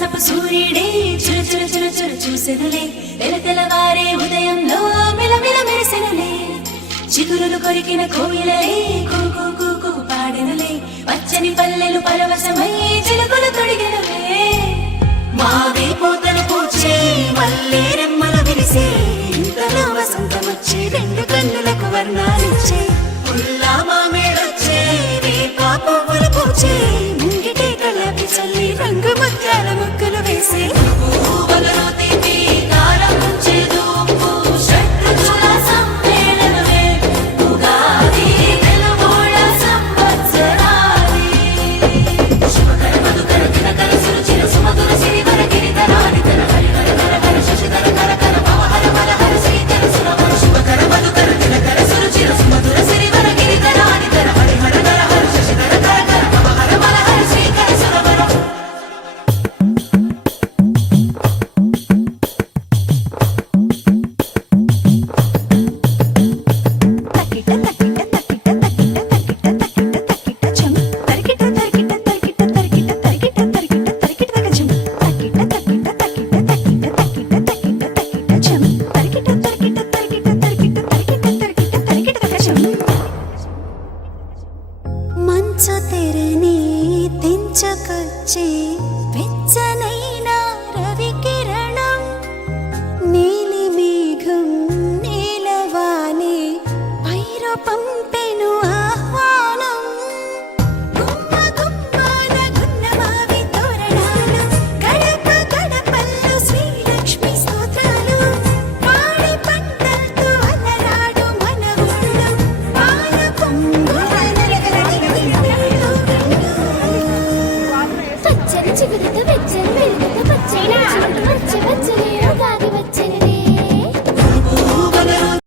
మాసపు సూర్యుడే చుర చుర చుర చుర చూసెనులే తెలతెలవారే ఉదయంలో మిలమిల మెరిసెనులే చిగురులు కొరికిన కోయిలలే కూకు కూకు పాడెనులే పచ్చని పల్లెలు పరవశమై చిలుకలు తొడిగెనులే మావే పోతలు పూచే మల్లె రెమ్మల విరిసే ఇంతలో వసంతమొచ్చే రెండు కన్నులకు వర్ణాలిచ్చే పుల్లా మామేడొచ్చే రేపా పువ్వులు పూచే ముంగిటే కళ్ళపి చల్లి రంగు ముత్యాల ముగ్గులు వేసే పువ్వులలో తీపి కారం ముంచేదు ఉప్పు షడ్రుచుల సమ్మేళనమే ఉగాది తెలుగోళ్ళ సంవత్సరాది శుభకర మధుకర దినకర సురుచిర సుమధుర సిరివర గిరిధరాని తన హరిహర హర హర శశిధర కర కర పవహర వర హర శ్రీకర సురవర శుభకర మధుకర దినకర సురుచిర సుమధుర సిరివర గిరిధరాని తన హరిహర హర హర శశిధర కర కర పవహర వర హర శ్రీకర సురవర మంచు తెరని తెంచుకొచ్చే వెచ్చనైన రవి కిరణం నీలి మేఘం నీలవానే పైరు పంపెను ఆహ్వానం గుమ్మ గుమ్మాన గున్నమావి తోరణాలు గడప గడపల్లో శ్రీలక్ష్మి స్తోత్రాలు పాడి పంటలతో అలరాడు మన ఊళ్ళో పాల పొంగుల పచ్చని చిగురుతో వెచ్చని వెలుగుతో పచ్చని చిగురు